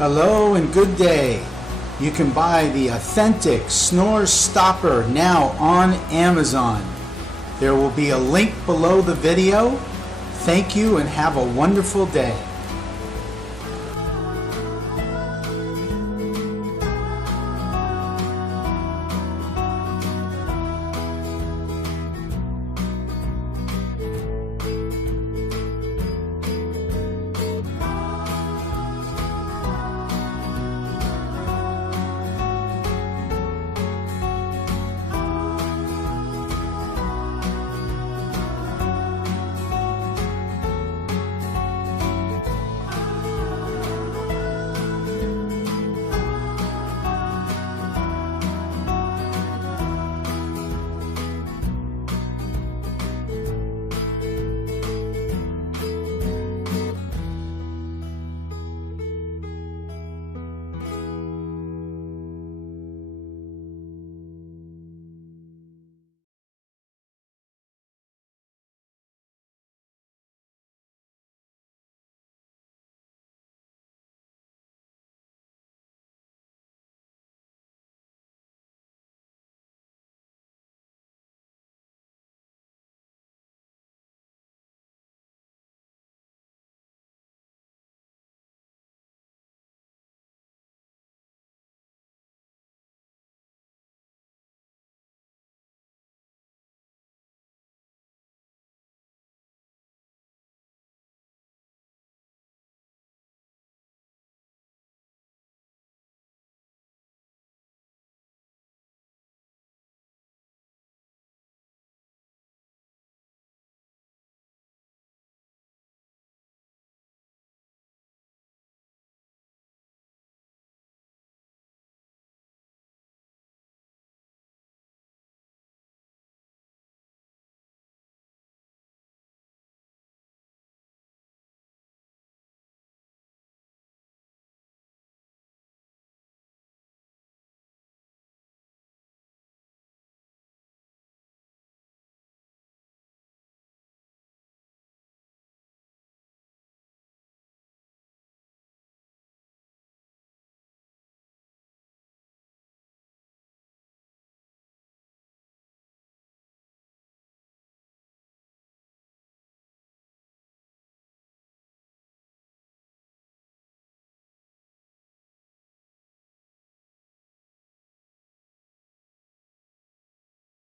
Hello and good day. You can buy the authentic snore stopper now on Amazon. There will be a link below the video. Thank you and have a wonderful day.